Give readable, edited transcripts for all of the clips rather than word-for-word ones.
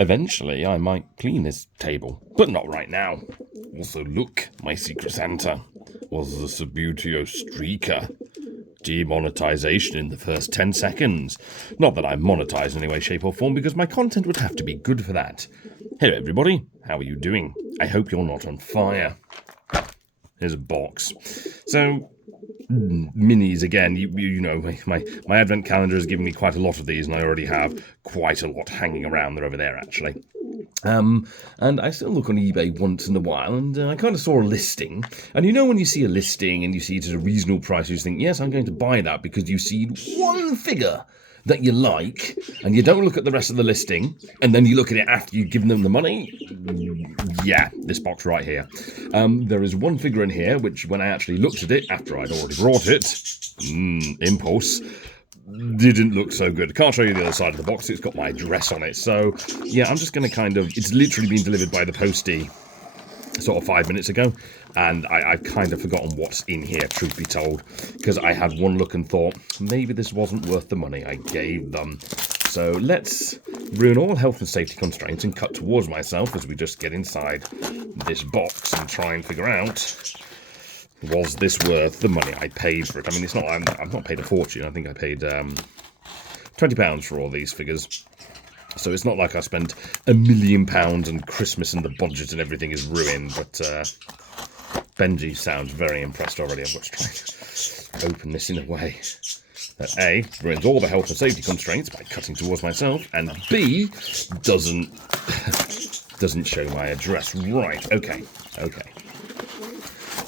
Eventually, I might clean this table, but not right now. Also, look, my Secret Santa was the Subutio Streaker. Demonetization in the first 10 seconds. Not that I'm monetized in any way, shape or form, because my content would have to be good for that. Hello everybody, how are you doing? I hope you're not on fire. Here's a box. So, minis again, you know, my advent calendar has given me quite a lot of these, and I already have quite a lot hanging around. They're over there, actually. And I still look on eBay once in a while, and I kind of saw a listing. And you know when you see a listing and you see it at a reasonable price, you just think, yes, I'm going to buy that, because you see one figure that you like, and you don't look at the rest of the listing, and then you look at it after you've given them the money. Yeah, this box right here. There is one figure in here, which when I actually looked at it, after I'd already brought it, impulse, didn't look so good. Can't show you the other side of the box, it's got my address on it. So, yeah, I'm just going to kind of, it's literally been delivered by the postie sort of 5 minutes ago, and I've kind of forgotten what's in here, truth be told, because I had one look and thought, maybe this wasn't worth the money I gave them. So let's ruin all health and safety constraints and cut towards myself as we just get inside this box and try and figure out, was this worth the money I paid for it? I mean, it's not, I've not paid a fortune. I think I paid £20 for all these figures. So it's not like I spent £1 million and Christmas and the budget and everything is ruined. But Benji sounds very impressed already. I've got to try to open this in a way that A, ruins all the health and safety constraints by cutting towards myself, and B, doesn't show my address. Right, okay.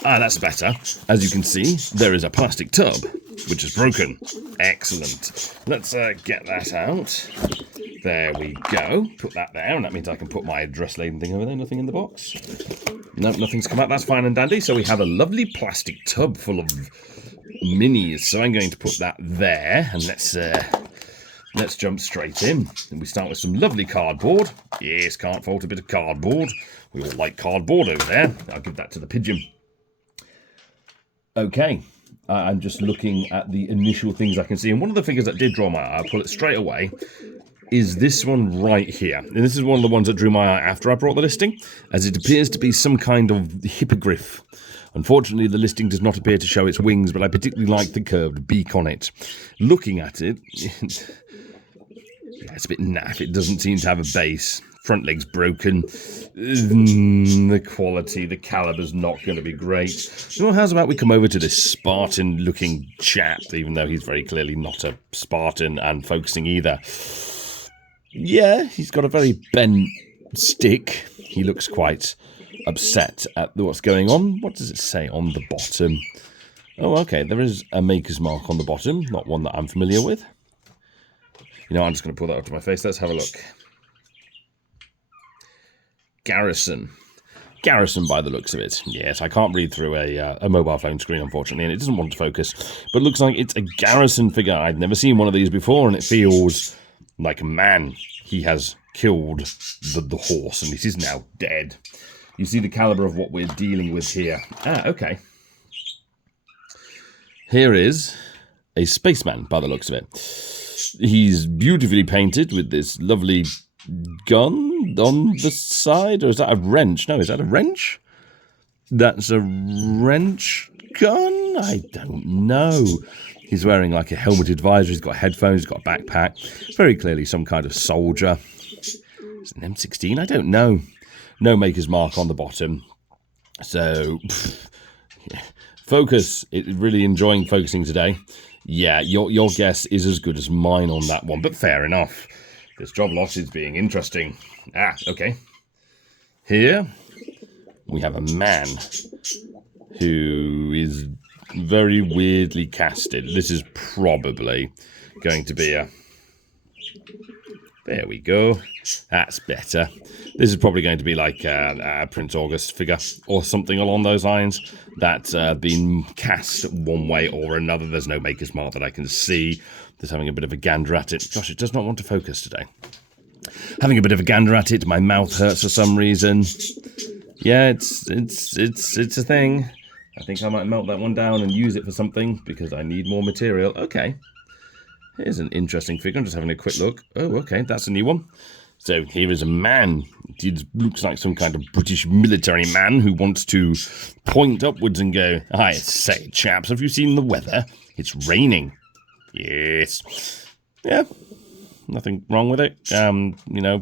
Ah, that's better. As you can see, there is a plastic tub, which is broken. Excellent. Let's get that out. There we go. Put that there, and that means I can put my address laden thing over there. Nothing in the box. Nope, nothing's come out. That's fine and dandy. So we have a lovely plastic tub full of minis. So I'm going to put that there, and let's jump straight in. And we start with some lovely cardboard. Yes, can't fault a bit of cardboard. We all like cardboard over there. I'll give that to the pigeon. Okay, I'm just looking at the initial things I can see, and one of the figures that did draw my eye, I'll pull it straight away, is this one right here. And this is one of the ones that drew my eye after I brought the listing, as it appears to be some kind of hippogriff. Unfortunately, the listing does not appear to show its wings, but I particularly like the curved beak on it. Looking at it, it's a bit naff. It doesn't seem to have a base. Front leg's broken. The quality, the caliber's not going to be great. Well, how's about we come over to this Spartan-looking chap, even though he's very clearly not a Spartan and focusing either. Yeah, he's got a very bent stick. He looks quite upset at what's going on. What does it say on the bottom? Oh, okay, there is a maker's mark on the bottom, not one that I'm familiar with. You know, I'm just going to pull that up to my face. Let's have a look. Garrison by the looks of it. Yes, I can't read through a mobile phone screen, unfortunately, and it doesn't want to focus. But it looks like it's a Garrison figure. I've never seen one of these before, and it feels like a man. He has killed the horse, and it is now dead. You see the caliber of what we're dealing with here. Ah, okay. Here is a spaceman, by the looks of it. He's beautifully painted with this lovely gun on the side, or is that a wrench? No, is that a wrench? That's a wrench gun? I don't know. He's wearing like a helmeted visor, he's got headphones, he's got a backpack. Very clearly some kind of soldier. Is it an M16? I don't know. No maker's mark on the bottom. So, yeah. Focus. Really enjoying focusing today. Yeah, your guess is as good as mine on that one, but fair enough. This job lot is being interesting. Ah, okay. Here, we have a man who is very weirdly casted. This is probably going to be a... There we go. That's better. This is probably going to be like a Prince August figure or something along those lines that's been cast one way or another. There's no maker's mark that I can see. Just having a bit of a gander at it. Gosh, it does not want to focus today. Having a bit of a gander at it. My mouth hurts for some reason. Yeah, it's a thing. I think I might melt that one down and use it for something because I need more material. Okay. Here's an interesting figure. I'm just having a quick look. Oh, okay. That's a new one. So here is a man. It looks like some kind of British military man who wants to point upwards and go, I say, chaps, have you seen the weather? It's raining. Yes. Yeah. Nothing wrong with it.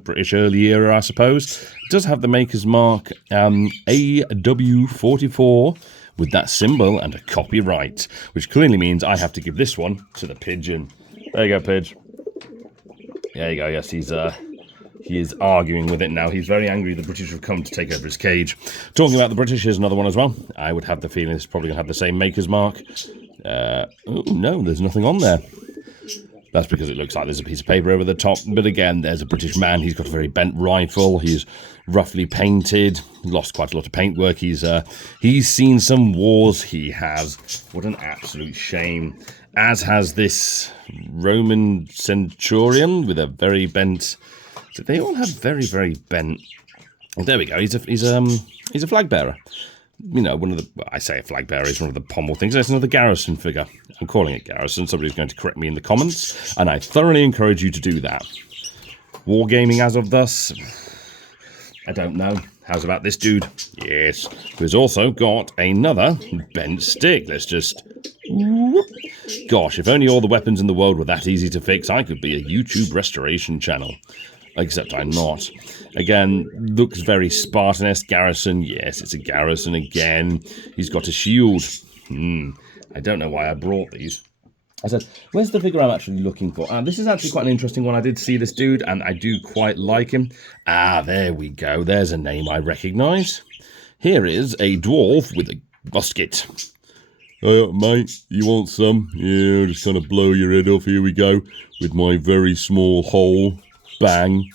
British early era, I suppose. It does have the maker's mark AW44 with that symbol and a copyright, which clearly means I have to give this one to the pigeon. There you go, Pidge. There you go. Yes, he is arguing with it now. He's very angry the British have come to take over his cage. Talking about the British, here's another one as well. I would have the feeling it's probably going to have the same maker's mark. Oh, no, there's nothing on there. That's because it looks like there's a piece of paper over the top. But again, there's a British man. He's got a very bent rifle. He's roughly painted. Lost quite a lot of paintwork. He's seen some wars. He has. What an absolute shame. As has this Roman centurion with a very bent. So they all have very, very bent. There we go. He's a flag bearer. One of the, I say a flag bearer is one of the pommel things. That's another Garrison figure. I'm calling it Garrison. Somebody's going to correct me in the comments, and I thoroughly encourage you to do that. Wargaming as of thus, I don't know. How's about this dude? Yes. Who's also got another bent stick. Let's just... Gosh, if only all the weapons in the world were that easy to fix, I could be a YouTube restoration channel. Except I'm not. Again, looks very Spartan-esque. Garrison, yes, it's a Garrison again. He's got a shield. I don't know why I brought these. I said, where's the figure I'm actually looking for? This is actually quite an interesting one. I did see this dude, and I do quite like him. There we go. There's a name I recognise. Here is a dwarf with a musket. Hey, mate, you want some? Yeah, I'll just kind of blow your head off. Here we go. With my very small hole. Bang.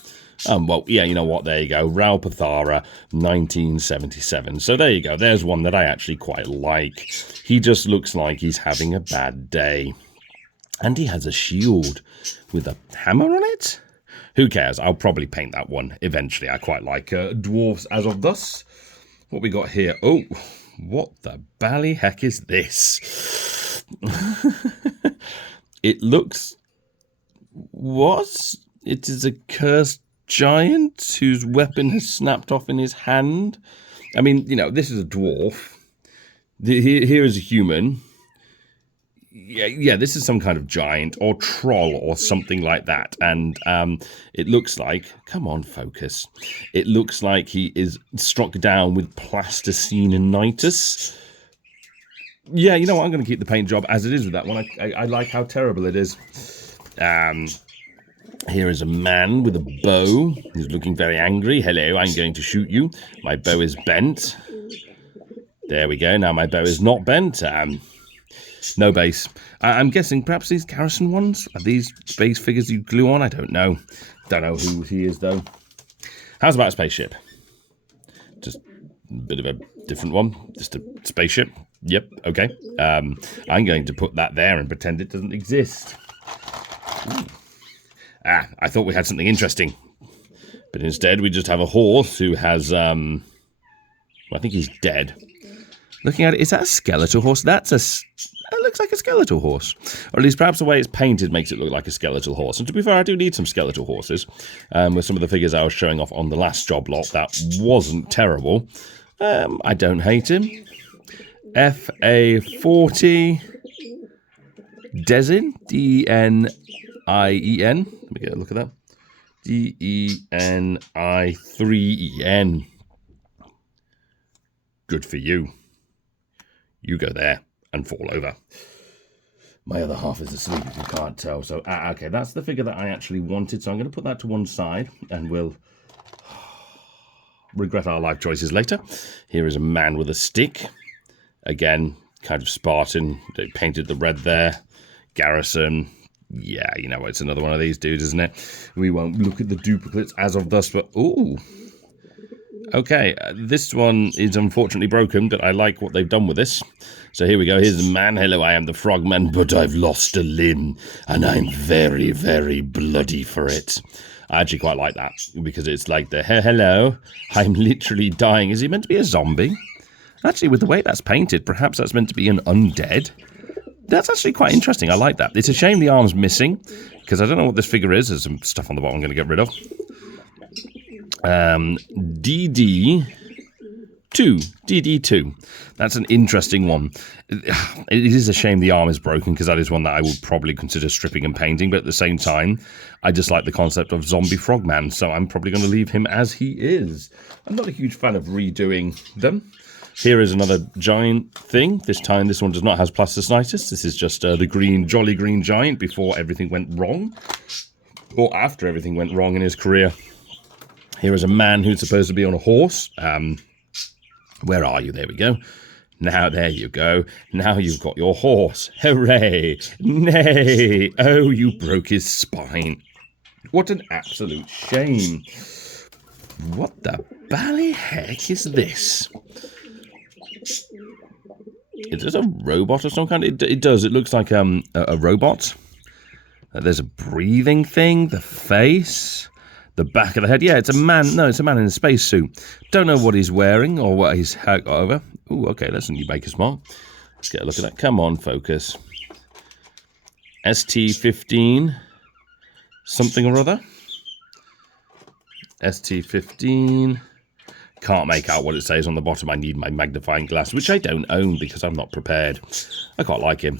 Well, yeah, you know what? There you go. Raul Pathara, 1977. So there you go. There's one that I actually quite like. He just looks like he's having a bad day. And he has a shield with a hammer on it? Who cares? I'll probably paint that one eventually. I quite like dwarves as of thus. What we got here? Oh, what the bally heck is this? It looks... What? It is a cursed giant whose weapon has snapped off in his hand. I mean, this is a dwarf. Here is a human. Yeah, this is some kind of giant or troll or something like that. And it looks like... Come on, focus. It looks like he is struck down with plasticinitis. Yeah, you know what? I'm going to keep the paint job as it is with that one. I like how terrible it is. Here is a man with a bow. He's looking very angry. Hello, I'm going to shoot you. My bow is bent. There we go. Now my bow is not bent. No base. I'm guessing perhaps these Garrison ones? Are these base figures you glue on? I don't know. Don't know who he is, though. How's about a spaceship? Just a bit of a different one. Just a spaceship. Yep, okay. I'm going to put that there and pretend it doesn't exist. Ooh. I thought we had something interesting. But instead, we just have a horse who has, I think he's dead. Looking at it, is that a skeletal horse? That looks like a skeletal horse. Or at least perhaps the way it's painted makes it look like a skeletal horse. And to be fair, I do need some skeletal horses. With some of the figures I was showing off on the last job lot, that wasn't terrible. I don't hate him. FA40 Desin, D-E-N-I-E-N. Let me get a look at that. D-E-N-I-3-E-N. Good for you. You go there and fall over. My other half is asleep, if you can't tell. So, okay, that's the figure that I actually wanted. So I'm going to put that to one side and we'll regret our life choices later. Here is a man with a stick. Again, kind of Spartan. They painted the red there. Garrison. Yeah, you know, it's another one of these dudes, isn't it? We won't look at the duplicates as of thus, but... Ooh. Okay, this one is unfortunately broken, but I like what they've done with this. So here we go. Here's a man. Hello, I am the Frogman, but I've lost a limb, and I'm very, very bloody for it. I actually quite like that, because it's like the, hello, I'm literally dying. Is he meant to be a zombie? Actually, with the way that's painted, perhaps that's meant to be an undead. That's actually quite interesting. I like that. It's a shame the arm's missing, because I don't know what this figure is. There's some stuff on the bottom I'm going to get rid of. DD2. DD2. That's an interesting one. It is a shame the arm is broken, because that is one that I would probably consider stripping and painting, but at the same time, I just like the concept of Zombie Frogman, so I'm probably going to leave him as he is. I'm not a huge fan of redoing them. Here is another giant thing. This time, this one does not have plasticitis. This is just the green, jolly green giant before everything went wrong, or after everything went wrong in his career. Here is a man who's supposed to be on a horse. Where are you? There we go. Now, there you go. Now you've got your horse. Hooray! Nay! Oh, you broke his spine. What an absolute shame. What the bally heck is this? Is this a robot of some kind? It does. It looks like a robot. There's a breathing thing. The face. The back of the head. Yeah, it's a man. No, it's a man in a spacesuit. Don't know what he's wearing or what he's got over. Ooh, okay, that's a new Baker's Mark. Let's get a look at that. Come on, focus. ST15 something or other. ST15. Can't make out what it says on the bottom. I need my magnifying glass, which I don't own because I'm not prepared. I quite like him.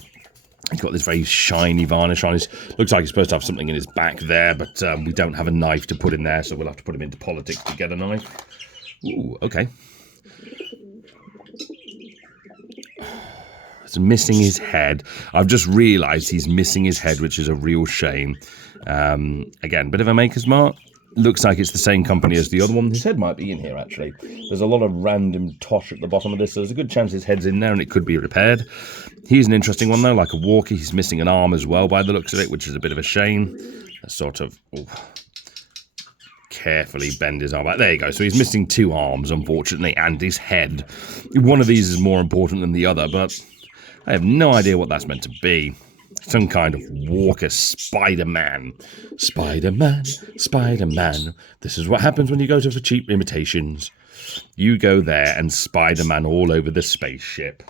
He's got this very shiny varnish on his... Looks like he's supposed to have something in his back there, but we don't have a knife to put in there, so we'll have to put him into politics to get a knife. Ooh, okay. It's missing his head. I've just realised he's missing his head, which is a real shame. Again, bit of a maker's mark. Looks like it's the same company as the other one. His head might be in here, actually. There's a lot of random tosh at the bottom of this, so there's a good chance his head's in there and it could be repaired. He's an interesting one, though, like a walker. He's missing an arm as well by the looks of it, which is a bit of a shame. A sort of... Ooh, carefully bend his arm back. There you go. So he's missing two arms, unfortunately, and his head. One of these is more important than the other, but I have no idea what that's meant to be. Some kind of walker Spider-Man. Spider-Man, Spider-Man. This is what happens when you go to for cheap imitations. You go there and Spider-Man all over the spaceship.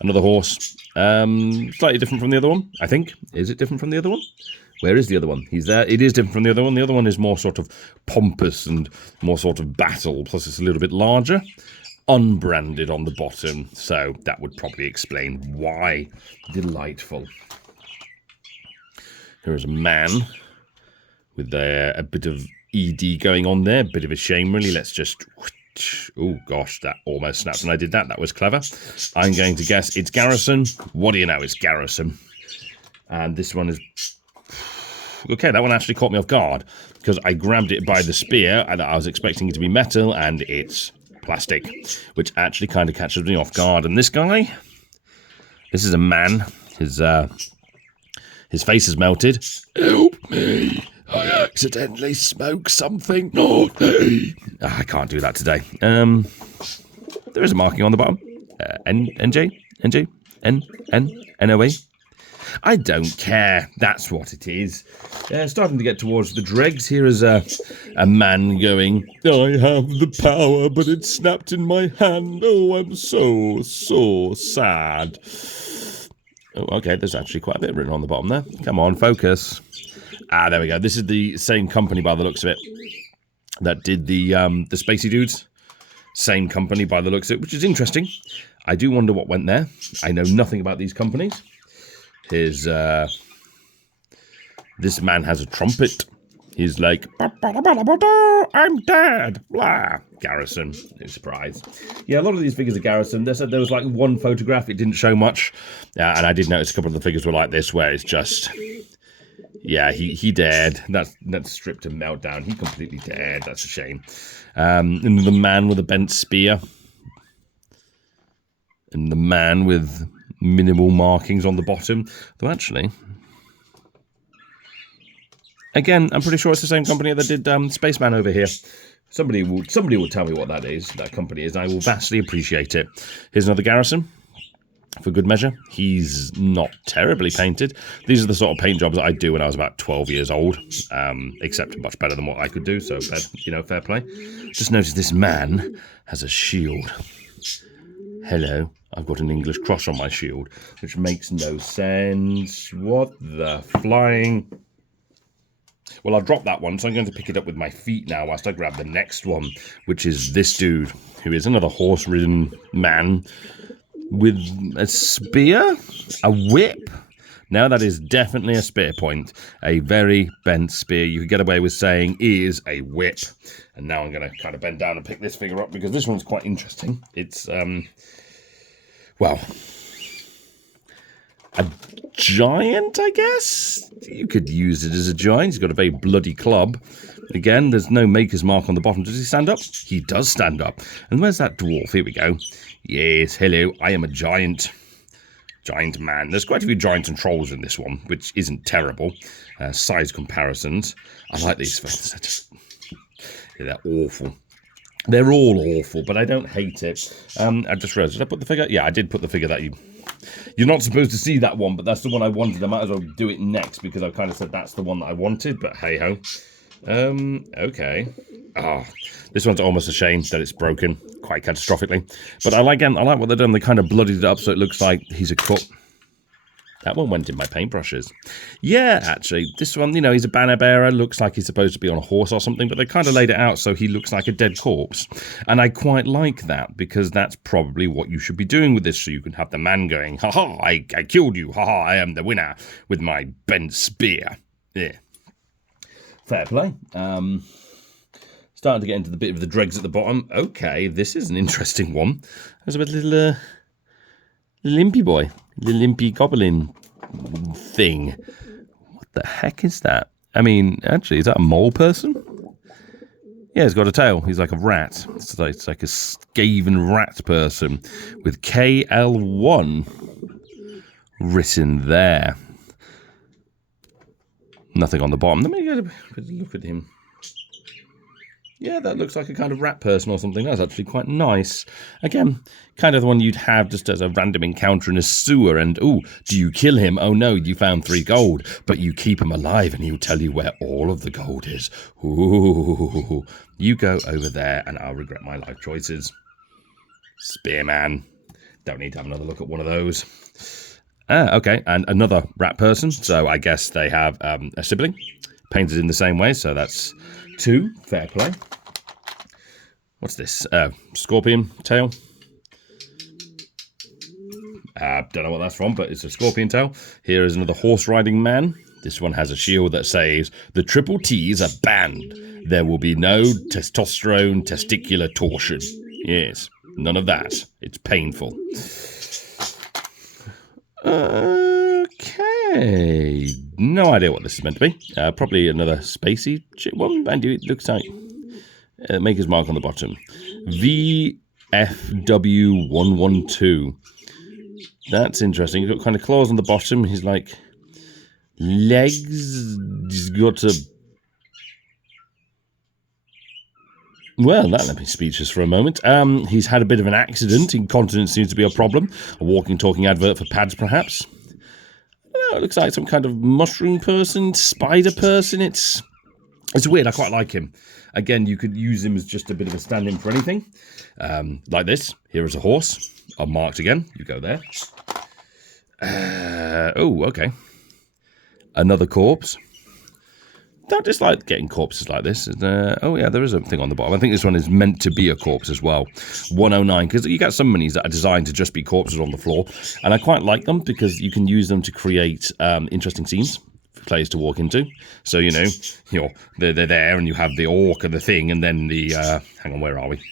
Another horse. Slightly different from the other one, I think. Is it different from the other one? Where is the other one? He's there. It is different from the other one. The other one is more sort of pompous and more sort of battle, plus it's a little bit larger. Unbranded on the bottom, so that would probably explain why. Delightful. Here is a man with a bit of ED going on there. Bit of a shame, really. Let's just... Oh, gosh, that almost snapped when I did that. That was clever. I'm going to guess it's Garrison. What do you know? It's Garrison. And this one is... Okay, that one actually caught me off guard, because I grabbed it by the spear, and I was expecting it to be metal, and it's plastic, which actually kind of catches me off guard. And this guy, this is a man. His face is melted. Help me! I accidentally smoked something naughty. I can't do that today. There is a marking on the bottom. NJ, NOE. I don't care. That's what it is. Starting to get towards the dregs. Here is a man going, I have the power, but it snapped in my hand. Oh, I'm so sad. Oh, okay, there's actually quite a bit written on the bottom there. Come on, focus. Ah, there we go. This is the same company by the looks of it that did the Spacey Dudes. Same company by the looks of it, which is interesting. I do wonder what went there. I know nothing about these companies. Here's, this man has a trumpet. He's like, I'm dead, blah. Garrison, no surprise. Yeah, a lot of these figures are Garrison. They said there was like one photograph, it didn't show much. And I did notice a couple of the figures were like this, where it's just, yeah, he dared. That's stripped and meltdown. He completely dared. That's a shame. And the man with a bent spear. And the man with minimal markings on the bottom. Though actually, again, I'm pretty sure it's the same company that did Spaceman over here. Somebody will tell me what that company is, and I will vastly appreciate it. Here's another Garrison, for good measure. He's not terribly painted. These are the sort of paint jobs that I do when I was about 12 years old, except much better than what I could do, so, fair play. Just notice this man has a shield. Hello. I've got an English cross on my shield, which makes no sense. What the flying... Well, I'll drop that one, so I'm going to pick it up with my feet now whilst I grab the next one, which is this dude, who is another horse-ridden man with a spear? A whip? Now that is definitely a spear point. A very bent spear. You could get away with saying is a whip. And now I'm going to kind of bend down and pick this figure up because this one's quite interesting. It's, well, a giant, I guess? You could use it as a giant. He's got a very bloody club. Again, there's no maker's mark on the bottom. Does he stand up? He does stand up. And where's that dwarf? Here we go. Yes, hello, I am a giant. Giant man. There's quite a few giants and trolls in this one, which isn't terrible. Size comparisons. I like these films. They're awful. They're all awful, but I don't hate it. I just realized, did I put the figure? Yeah, I did put the figure that you're not supposed to see that one, but that's the one I wanted. I might as well do it next because I kind of said that's the one that I wanted, but hey-ho. Okay. This one's almost a shame that it's broken quite catastrophically. But I like what they've done. They kind of bloodied it up so it looks like he's a cut. That one went in my paintbrushes. Yeah, actually, this one, he's a banner bearer. Looks like he's supposed to be on a horse or something, but they kind of laid it out so he looks like a dead corpse. And I quite like that because that's probably what you should be doing with this. So you can have the man going, ha-ha, I killed you. Ha-ha, I am the winner with my bent spear. Yeah. Fair play. Starting to get into the bit of the dregs at the bottom. Okay, this is an interesting one. There's a bit little limpy boy. The limpy goblin thing. What the heck is that? I mean, actually, is that a mole person? Yeah, he's got a tail. He's like a rat. It's like a skaven rat person with KL1 written there. Nothing on the bottom. Let me get a look at him. Yeah, that looks like a kind of rat person or something. That's actually quite nice. Again, kind of the one you'd have just as a random encounter in a sewer. And, ooh, do you kill him? Oh, no, you found 3 gold. But you keep him alive and he'll tell you where all of the gold is. Ooh, you go over there and I'll regret my life choices. Spearman. Don't need to have another look at one of those. Okay, and another rat person. So I guess they have a sibling. Painted in the same way, so that's 2. Fair play. What's this? Scorpion tail. Don't know what that's from, but it's a scorpion tail. Here is another horse riding man. This one has a shield that says, the triple T's are banned. There will be no testosterone, testicular torsion. Yes, none of that. It's painful. Okay. No idea what this is meant to be. Probably another spacey one. And it looks like maker's mark on the bottom. VFW112. That's interesting. He's got kind of claws on the bottom. He's like legs. He's got a... Well, that left me speechless for a moment. He's had a bit of an accident. Incontinence seems to be a problem. A walking, talking advert for pads, perhaps. It looks like some kind of mushroom person, spider person. It's weird. I quite like him. Again, you could use him as just a bit of a stand-in for anything. Like this. Here is a horse. I'm marked again. You go there. Oh, okay. Another corpse. Don't dislike getting corpses like this. Oh, yeah, there is a thing on the bottom. I think this one is meant to be a corpse as well. 109, because you get some minis that are designed to just be corpses on the floor. And I quite like them because you can use them to create interesting scenes for players to walk into. So, they're there and you have the orc and the thing and then the... hang on, where are we?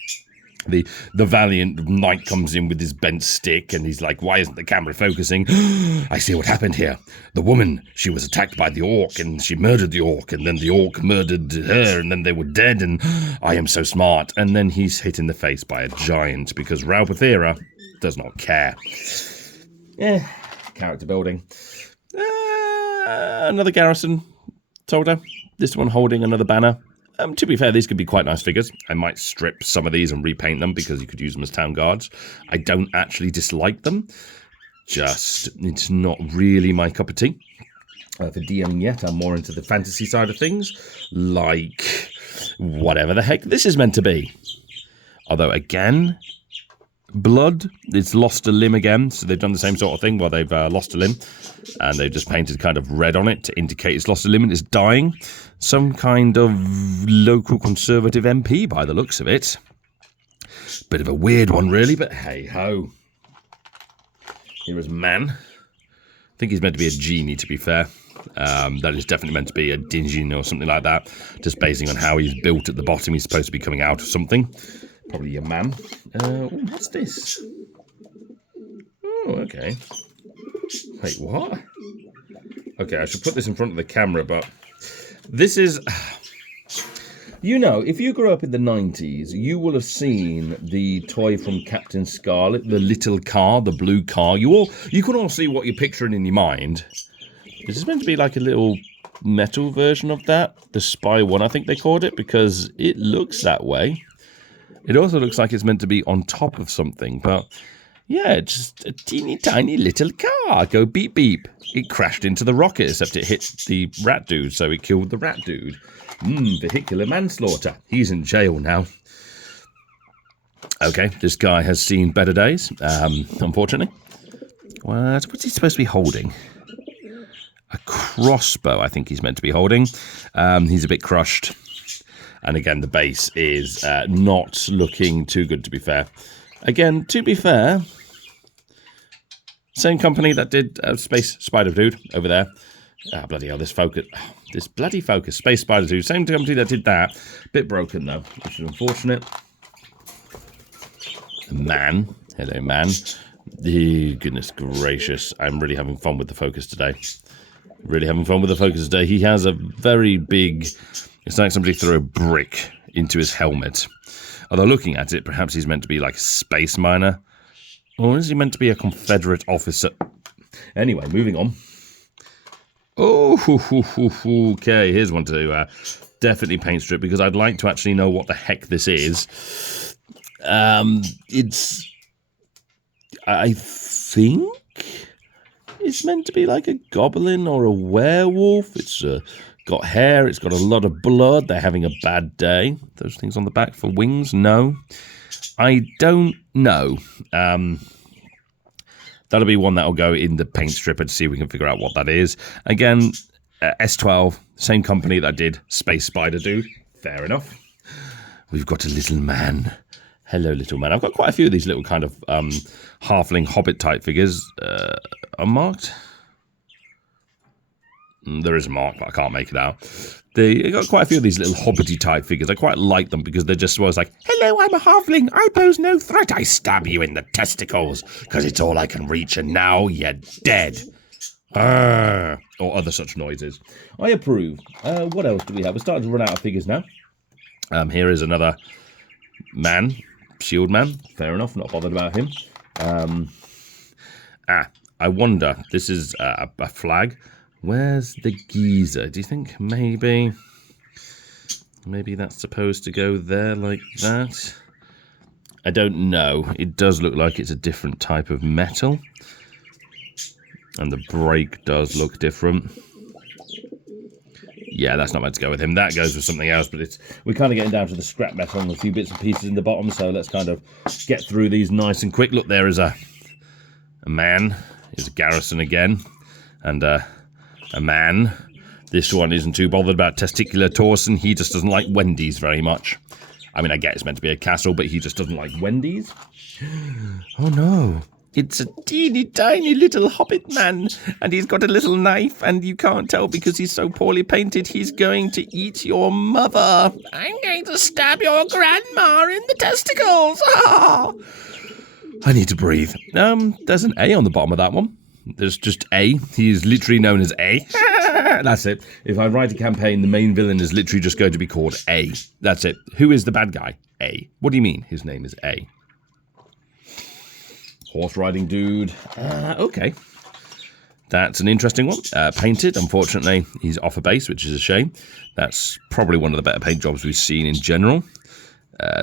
The valiant knight comes in with his bent stick and he's like, why isn't the camera focusing? I see what happened here. The woman, she was attacked by the orc and she murdered the orc and then the orc murdered her and then they were dead and I am so smart. And then he's hit in the face by a giant because Raupathera does not care. Character building. Another garrison soldier. This one holding another banner. To be fair, these could be quite nice figures. I might strip some of these and repaint them because you could use them as town guards. I don't actually dislike them. Just, it's not really my cup of tea. For DMing yet, I'm more into the fantasy side of things. Like, whatever the heck this is meant to be. Although, again, blood. It's lost a limb again, so they've done the same sort of thing where they've lost a limb, and they've just painted kind of red on it to indicate it's lost a limb and it's dying. Some kind of local Conservative MP by the looks of it. Bit of a weird one, really, but hey-ho. Here is man. I think he's meant to be a genie, to be fair. That is definitely meant to be a djinn or something like that. Just basing on how he's built at the bottom, he's supposed to be coming out of something. Probably a man. What's this? Oh, okay. Wait, what? Okay, I should put this in front of the camera, but this is... You know, if you grew up in the 90s, you will have seen the toy from Captain Scarlet, the little car, the blue car. You can all see what you're picturing in your mind. This is meant to be like a little metal version of that. The Spy 1, I think they called it, because it looks that way. It also looks like it's meant to be on top of something, but yeah, it's just a teeny tiny little car. Go beep beep. It crashed into the rocket, except it hit the rat dude, so it killed the rat dude. Vehicular manslaughter. He's in jail now. Okay, this guy has seen better days, unfortunately. What's he supposed to be holding? A crossbow, I think he's meant to be holding. He's a bit crushed. And again, the base is not looking too good, to be fair. Again, to be fair, same company that did Space Spider Dude over there. Ah, bloody hell, this bloody focus, Space Spider Dude. Same company that did that. Bit broken, though, which is unfortunate. Man. Hello, man. Goodness gracious. I'm really having fun with the focus today. Really having fun with the focus today. He has a very big... It's like somebody threw a brick into his helmet. Although looking at it, perhaps he's meant to be like a space miner. Or is he meant to be a Confederate officer? Anyway, moving on. Oh, okay. Here's one to definitely paint strip, because I'd like to actually know what the heck this is. I think it's meant to be like a goblin or a werewolf. It's got hair. It's got a lot of blood. They're having a bad day. Those things on the back for wings? No. I don't know. That'll be one that'll go in the paint strip and see if we can figure out what that is. Again, S12, same company that did Space Spider Dude. Fair enough. We've got a little man. Hello, little man. I've got quite a few of these little kind of halfling hobbit type figures. Unmarked? There is a mark, but I can't make it out. They got quite a few of these little hobbity type figures. I quite like them because they're just always like, hello, I'm a halfling. I pose no threat. I stab you in the testicles because it's all I can reach, and now you're dead. Or other such noises. I approve. What else do we have? We're starting to run out of figures now. Here is another man. Shield man. Fair enough. Not bothered about him. I wonder. This is a flag. Where's the geezer? Do you think maybe that's supposed to go there like that? I don't know. It does look like it's a different type of metal. And the brake does look different. Yeah, that's not meant to go with him. That goes with something else, but we're kind of getting down to the scrap metal and a few bits and pieces in the bottom, so let's kind of get through these nice and quick. Look, there is a man. Here's a Garrison again. And a man. This one isn't too bothered about testicular torsion. He just doesn't like Wendy's very much. I mean, I get it's meant to be a castle, but he just doesn't like Wendy's. Oh no. It's a teeny tiny little hobbit man, and he's got a little knife, and you can't tell because he's so poorly painted. He's going to eat your mother. I'm going to stab your grandma in the testicles. Ah! I need to breathe. There's an A on the bottom of that one. There's just A. He's literally known as A. That's it. If I write a campaign, the main villain is literally just going to be called A. That's it. Who is the bad guy? A. What do you mean his name is A? Horse riding dude. Okay. That's an interesting one. Painted. Unfortunately, he's off a base, which is a shame. That's probably one of the better paint jobs we've seen in general.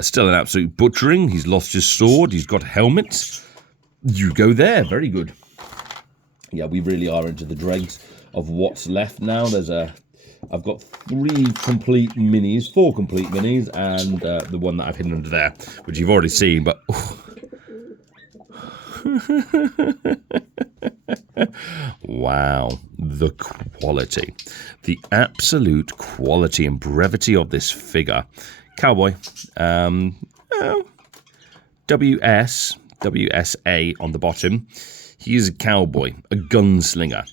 Still an absolute butchering. He's lost his sword. He's got helmets. You go there. Very good. Yeah, we really are into the dregs of what's left now. I've got 4 complete minis, and the one that I've hidden under there, which you've already seen, but Wow, the quality. The absolute quality and brevity of this figure. Cowboy. WSA on the bottom. He is a cowboy, a gunslinger.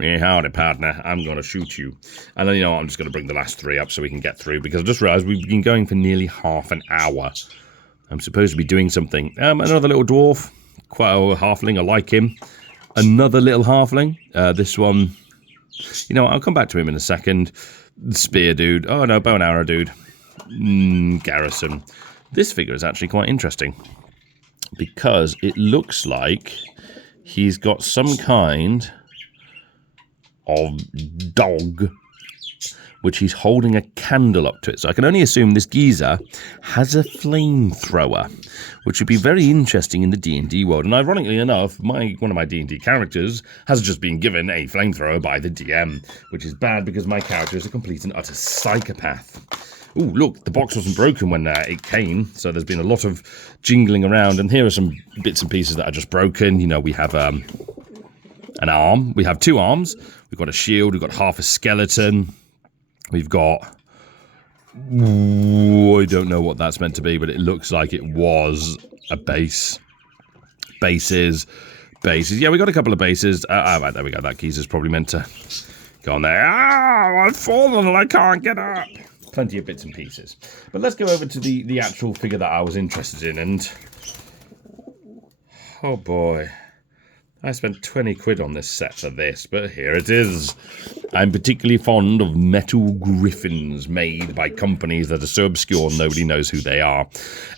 Yeah, howdy, partner. I'm going to shoot you. And then, you know what, I'm just going to bring the last three up so we can get through, because I just realised we've been going for nearly half an hour. I'm supposed to be doing something. Another little dwarf. Quite a halfling. I like him. Another little halfling. This one, you know what, I'll come back to him in a second. Spear dude. Oh, no, bow and arrow dude. Garrison. This figure is actually quite interesting, because it looks like he's got some kind of dog, which he's holding a candle up to it. So I can only assume this geezer has a flamethrower, which would be very interesting in the D&D world. And ironically enough, one of my D&D characters has just been given a flamethrower by the DM, which is bad because my character is a complete and utter psychopath. Ooh, look, the box wasn't broken when it came, so there's been a lot of jingling around. And here are some bits and pieces that are just broken. You know, we have an arm. We have two arms. We've got a shield. We've got half a skeleton. We've got... Ooh, I don't know what that's meant to be, but it looks like it was a base. Bases. Yeah, we got a couple of bases. Right, there we go. That geezer's probably meant to go on there. I've fallen and I can't get up. Plenty of bits and pieces. But let's go over to the actual figure that I was interested in, and... Oh boy. I spent 20 quid on this set for this, but here it is. I'm particularly fond of metal griffins made by companies that are so obscure nobody knows who they are.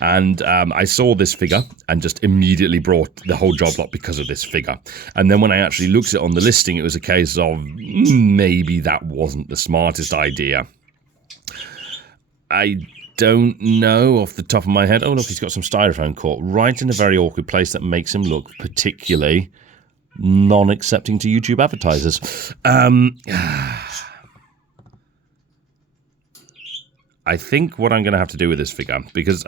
And I saw this figure and just immediately brought the whole job lot because of this figure. And then when I actually looked at it on the listing, it was a case of maybe that wasn't the smartest idea. I don't know off the top of my head. Oh, look, he's got some styrofoam caught right in a very awkward place that makes him look particularly non-accepting to YouTube advertisers. I think what I'm going to have to do with this figure, because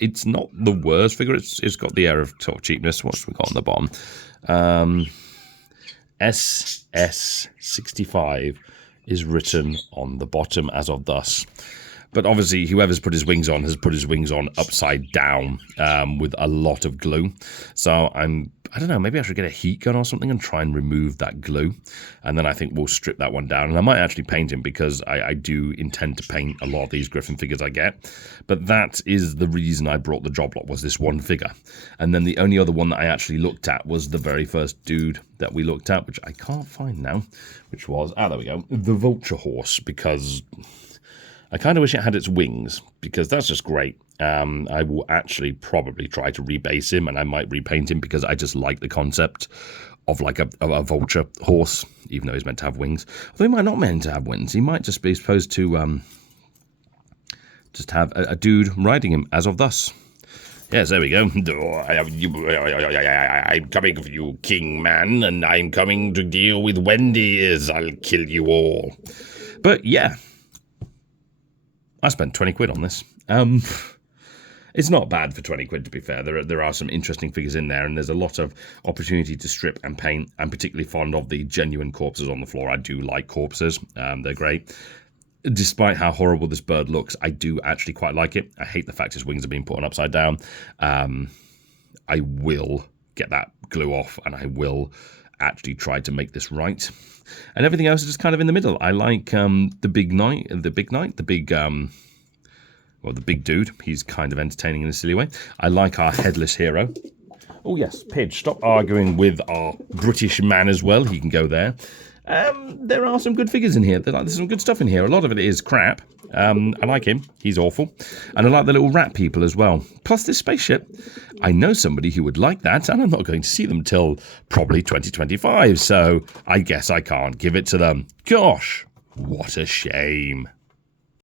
it's not the worst figure. It's got the air of sort of cheapness. What's we got on the bottom? SS65 is written on the bottom as of thus. But obviously, whoever's put his wings on has put his wings on upside down with a lot of glue. So I don't know, maybe I should get a heat gun or something and try and remove that glue. And then I think we'll strip that one down. And I might actually paint him, because I do intend to paint a lot of these Griffin figures I get. But that is the reason I brought the job lot, was this one figure. And then the only other one that I actually looked at was the very first dude that we looked at, which I can't find now, which was, there we go, the vulture horse, because... I kind of wish it had its wings, because that's just great. I will actually probably try to rebase him, and I might repaint him, because I just like the concept of like a vulture horse, even though he's meant to have wings. Although he might not meant to have wings. He might just be supposed to just have a dude riding him as of thus. Yes, there we go. I'm coming for you, king man, and I'm coming to deal with Wendy's. I'll kill you all. But yeah. I spent 20 quid on this. It's not bad for 20 quid, to be fair. There are some interesting figures in there, and there's a lot of opportunity to strip and paint. I'm particularly fond of the genuine corpses on the floor. I do like corpses. They're great. Despite how horrible this bird looks, I do actually quite like it. I hate the fact his wings are being put on upside down. I will get that glue off, and I will actually try to make this right. And everything else is just kind of in the middle. I like the big dude. He's kind of entertaining in a silly way. I like our headless hero. Oh yes, Pidge, stop arguing with our British man as well. He can go there. There are some good figures in here. There's some good stuff in here. A lot of it is crap. I like him. He's awful. And I like the little rat people as well. Plus this spaceship. I know somebody who would like that, and I'm not going to see them till probably 2025. So I guess I can't give it to them. Gosh, what a shame.